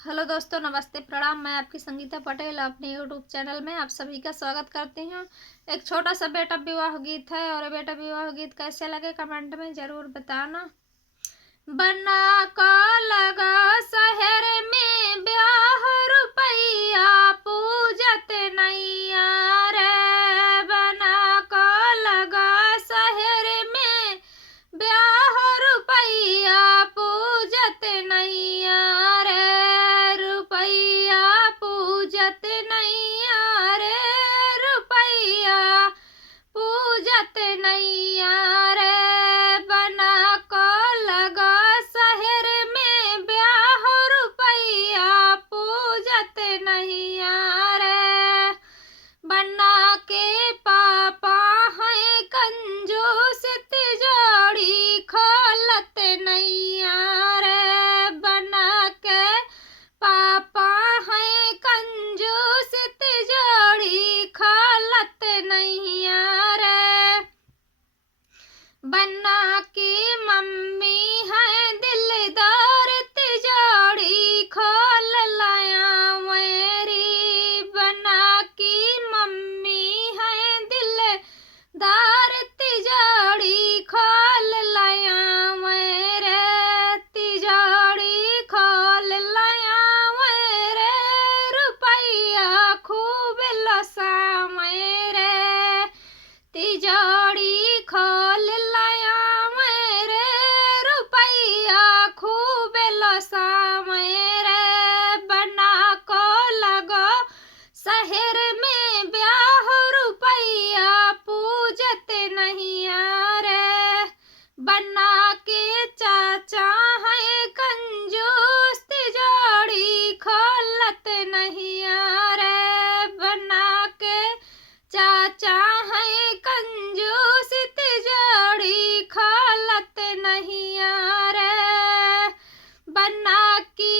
Hello दोस्तों, नमस्ते, प्रणाम। मैं आपकी संगीता पटेल अपने यूट्यूब चैनल में आप सभी का स्वागत करती हूँ। एक छोटा सा बेटा विवाह गीत है और बेटा विवाह गीत कैसे लगे कमेंट में ज़रूर बताना। बना का लगा शहर में ब्याह, रुपैया पूजत नैया रे। बना का लगा शहर में ब्याह, रुपैया पूजत नैया रे। रुपैया पूजत नैया रे। रुपैया पूजत नैया रे। बना को लगा शहर में ब्याह, रुपैया पूजत नैया रे। बन्ना के पापा हैं कंजूस, तिजोरी खोलत नैया रे। बन्ना के पापा हैं कंजूस, तिजोरी खोलत नैया रे। बन्ना की मम्मी है दिलदार, तिजोरी खोल लाया मेरी। बन्ना की मम्मी है दिलदार, तिजोरी खोल लाया मेरे। तिजोरी खोल लाया मेरे। रुपैया खूब लसा मेरे। तिजोरी खोल लाया मेरे। रुपैया खूब लसा मेरे। बना को लगो शहर में ब्याह, रुपैया पूजत नैया रे। बना के चाचा है कंजूस, तिजोरी खोलत नैया रे। बना के चाचा है कंजूस, तिजोरी खोलत नैया रे। बन्ना की